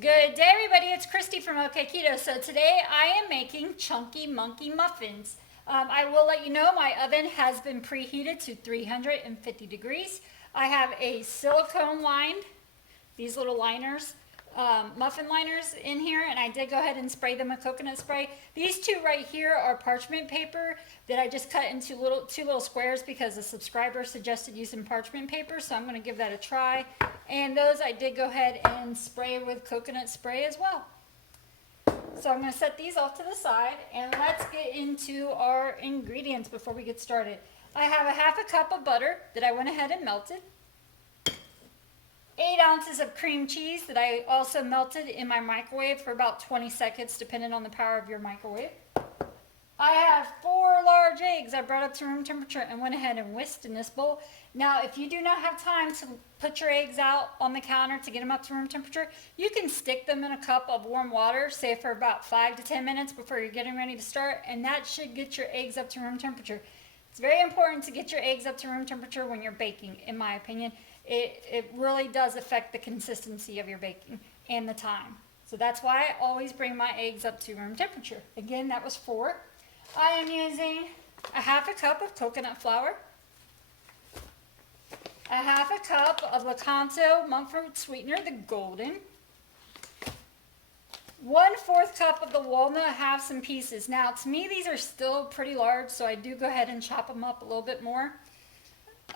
Good day, everybody. It's Kristy from Keto. So today I am making chunky monkey muffins. I will let you know my oven has been preheated to 350 degrees. I have a silicone lined, these little liners, muffin liners in here, and I did go ahead and spray them with coconut spray. These two right here are parchment paper that I just cut into two little squares because a subscriber suggested using parchment paper, so I'm going to give that a try. And those I did go ahead and spray with coconut spray as well. So I'm going to set these off to the side, and let's get into our ingredients before we get started. I have a half a cup of butter that I went ahead and melted. 8 ounces of cream cheese that I also melted in my microwave for about 20 seconds, depending on the power of your microwave. I have 4 large eggs I brought up to room temperature and went ahead and whisked in this bowl. Now, if you do not have time to put your eggs out on the counter to get them up to room temperature, you can stick them in a cup of warm water, say for about 5 to 10 minutes before you're getting ready to start, and that should get your eggs up to room temperature. It's very important to get your eggs up to room temperature when you're baking, in my opinion. It really does affect the consistency of your baking and the time. So that's why I always bring my eggs up to room temperature. Again, that was 4. I am using a half a cup of coconut flour, a half a cup of Okketoh monk fruit sweetener, the golden, 1/4 cup of the walnut halves and pieces. Now, to me, these are still pretty large, so I do go ahead and chop them up a little bit more.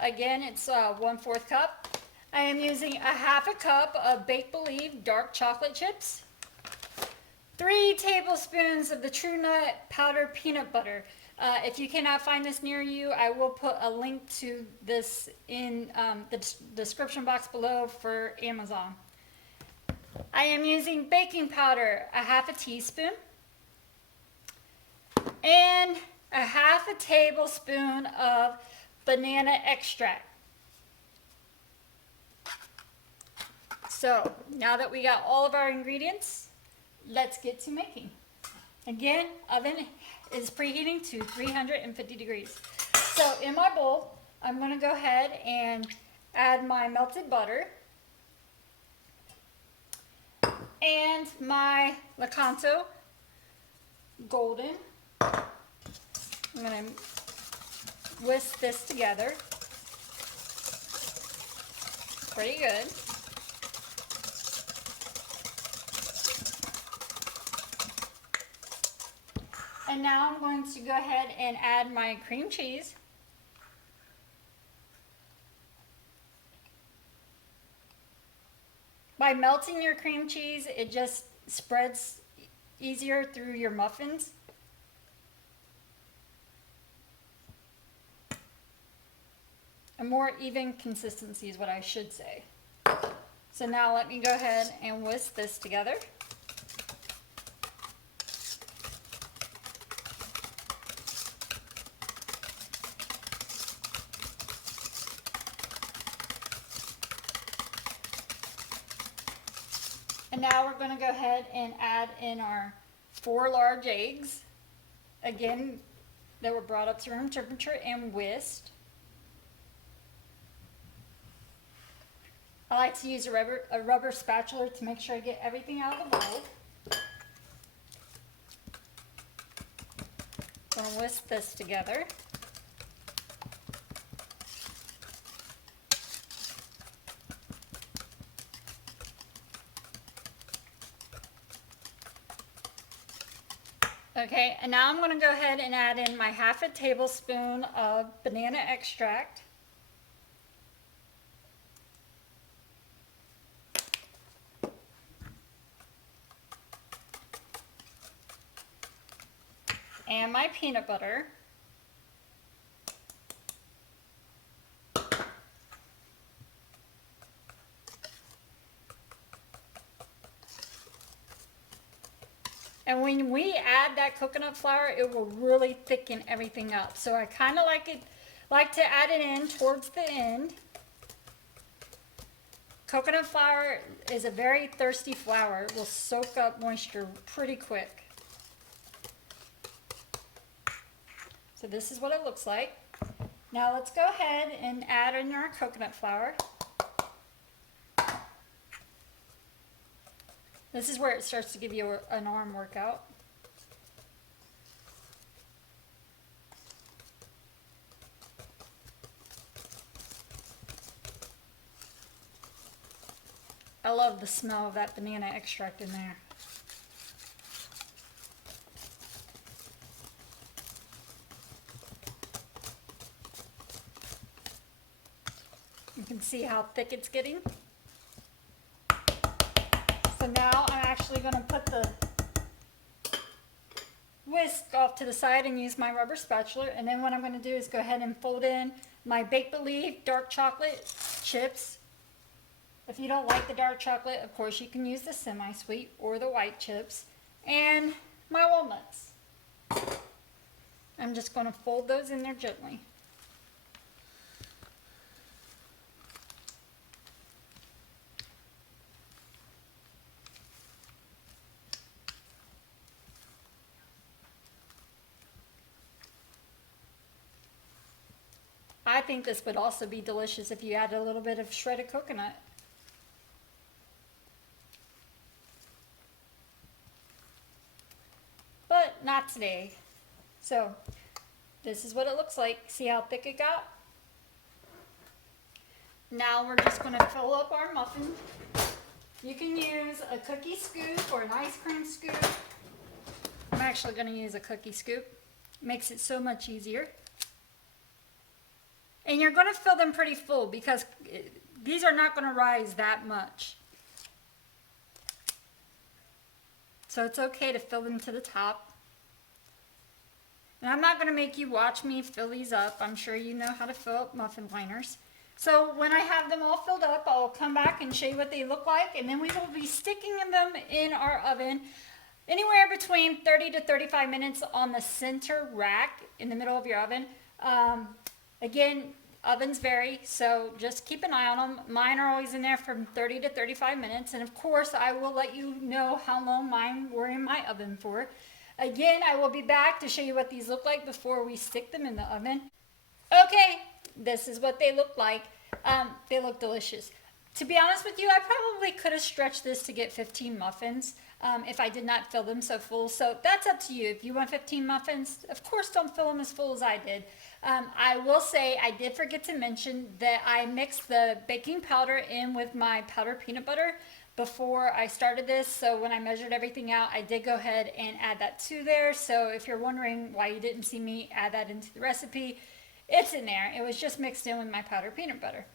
Again, it's 1/4 cup. I am using a half a cup of Baked Believe dark chocolate chips. 3 tablespoons of the True Nut powdered peanut butter. If you cannot find this near you, I will put a link to this in the description box below for Amazon. I am using baking powder, a half a teaspoon, and a half a tablespoon of banana extract. So now that we got all of our ingredients, let's get to making. Again, oven is preheating to 350 degrees. So in my bowl, I'm going to go ahead and add my melted butter and my Okketoh golden. I'm going to whisk this together. Pretty good. And now I'm going to go ahead and add my cream cheese. By melting your cream cheese, it just spreads easier through your muffins. A more even consistency is what I should say. So now let me go ahead and whisk this together. And now we're going to go ahead and add in our 4 large eggs, again, that were brought up to room temperature and whisked. I like to use a rubber spatula to make sure I get everything out of the bowl. I'm going to whisk this together. Okay, and now I'm going to go ahead and add in my half a tablespoon of banana extract. And my peanut butter. And when we add that coconut flour, it will really thicken everything up. So I kind of like to add it in towards the end. Coconut flour is a very thirsty flour. It will soak up moisture pretty quick. So this is what it looks like. Now let's go ahead and add in our coconut flour. This is where it starts to give you an arm workout. I love the smell of that banana extract in there. You can see how thick it's getting. So now I'm actually going to put the whisk off to the side and use my rubber spatula. And then what I'm going to do is go ahead and fold in my Baked Believe dark chocolate chips. If you don't like the dark chocolate, of course you can use the semi-sweet or the white chips. And my walnuts. I'm just going to fold those in there gently. I think this would also be delicious if you add a little bit of shredded coconut. But not today. So this is what it looks like. See how thick it got? Now we're just going to fill up our muffin. You can use a cookie scoop or an ice cream scoop. I'm actually going to use a cookie scoop. Makes it so much easier. And you're going to fill them pretty full because these are not going to rise that much. So it's okay to fill them to the top. And I'm not going to make you watch me fill these up. I'm sure you know how to fill up muffin liners. So when I have them all filled up, I'll come back and show you what they look like. And then we will be sticking them in our oven anywhere between 30 to 35 minutes on the center rack in the middle of your oven. Again, ovens vary, so just keep an eye on them. Mine are always in there from 30 to 35 minutes. And of course, I will let you know how long mine were in my oven for. Again, I will be back to show you what these look like before we stick them in the oven. Okay, this is what they look like. They look delicious. To be honest with you, I probably could have stretched this to get 15 muffins if I did not fill them so full. So that's up to you. If you want 15 muffins, of course don't fill them as full as I did. I will say I did forget to mention that I mixed the baking powder in with my powdered peanut butter before I started this. So when I measured everything out, I did go ahead and add that to there. So if you're wondering why you didn't see me add that into the recipe, it's in there. It was just mixed in with my powdered peanut butter.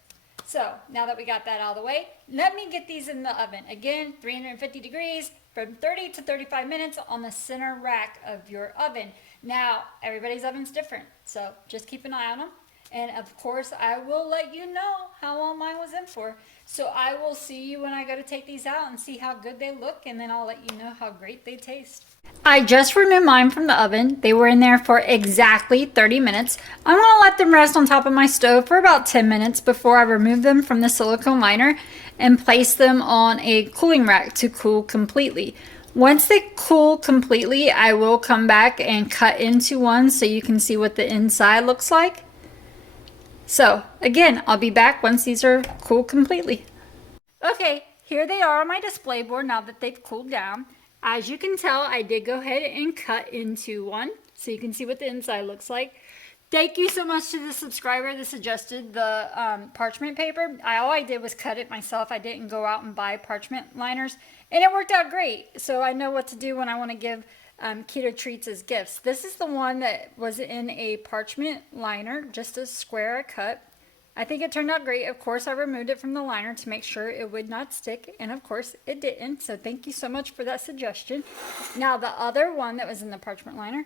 So now that we got that out of the way, let me get these in the oven. Again, 350 degrees from 30 to 35 minutes on the center rack of your oven. Now, everybody's oven's different, so just keep an eye on them. And of course, I will let you know how long mine was in for. So I will see you when I go to take these out and see how good they look, and then I'll let you know how great they taste. I just removed mine from the oven. They were in there for exactly 30 minutes. I'm going to let them rest on top of my stove for about 10 minutes before I remove them from the silicone liner and place them on a cooling rack to cool completely. Once they cool completely, I will come back and cut into one so you can see what the inside looks like. So again, I'll be back once these are cooled completely. Okay, here they are on my display board now that they've cooled down. As you can tell, I did go ahead and cut into one so you can see what the inside looks like. Thank you so much to the subscriber that suggested the parchment paper. All I did was cut it myself. I didn't go out and buy parchment liners, and it worked out great. So I know what to do when I want to give keto treats as gifts. This is the one that was in a parchment liner, just a square cut. I think it turned out great. Of course, I removed it from the liner to make sure it would not stick, and of course it didn't. So thank you so much for that suggestion. Now the other one that was in the parchment liner,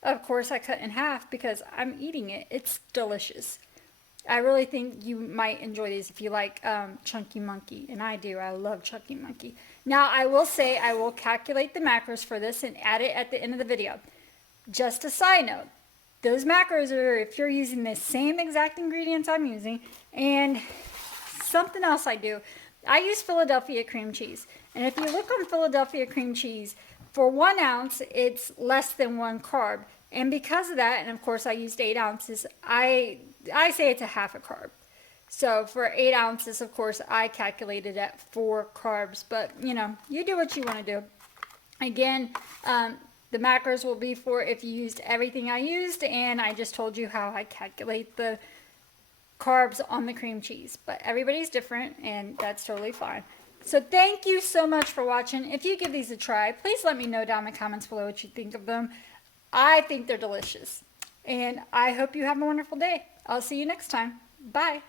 of course I cut in half because I'm eating it. It's delicious. I really think you might enjoy these if you like Chunky Monkey, and I do. I love Chunky Monkey. Now I will say I will calculate the macros for this and add it at the end of the video. Just a side note, those macros are if you're using the same exact ingredients I'm using. And something else I do, I use Philadelphia cream cheese. And if you look on Philadelphia cream cheese, for 1 ounce, it's less than 1 carb. And because of that, and of course I used 8 ounces, I say it's a half a carb. So for 8 ounces, of course, I calculated at 4 carbs, but you know, you do what you want to do. Again, the macros will be for if you used everything I used, and I just told you how I calculate the carbs on the cream cheese. But everybody's different, and that's totally fine. So thank you so much for watching. If you give these a try, please let me know down in the comments below what you think of them. I think they're delicious. And I hope you have a wonderful day. I'll see you next time. Bye.